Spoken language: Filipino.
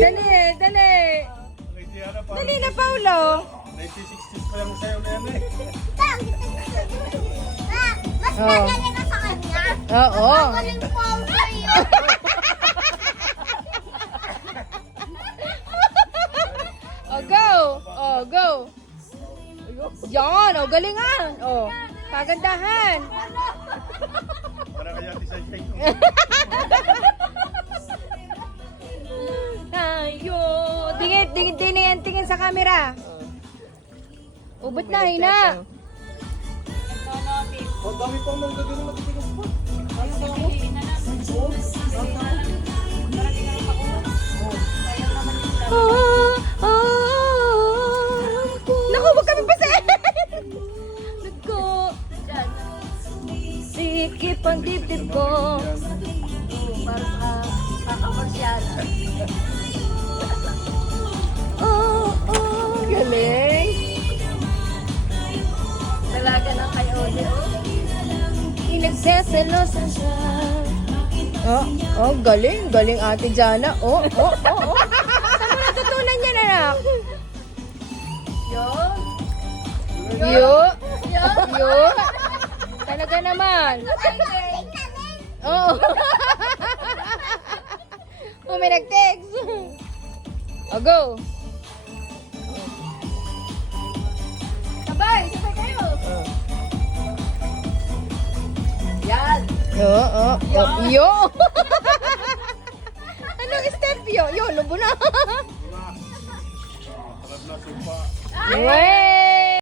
Dali, dali. Dali na, Paulo. 1960s pa lang sa'yo na yan eh. Mas magaling ka sa kanya. Oo. Magaling po ako sa'yo. Oh, go. Oh, go. Yan, oh, galingan. Oh, pagandahan. Para kaya di sa'yo. Tayo. Tingin sa camera. Ubot na, hina. Ang dami pang nang gagawin matitigas pa. Naku, wag kami pasahin. Naku. Sikip ang dibdib ko. Galing. Talaga ng kay Oli. Inagseselosan siya. Galing. Galing Ate Jana. Saan mo natutunan yan, anak? Yo. Talaga naman. Oo. May nag-text. Go. Sabay kayo. Yan. Yo. Anong step yo? Yo, lubo na. Talab na sumpa. Wait.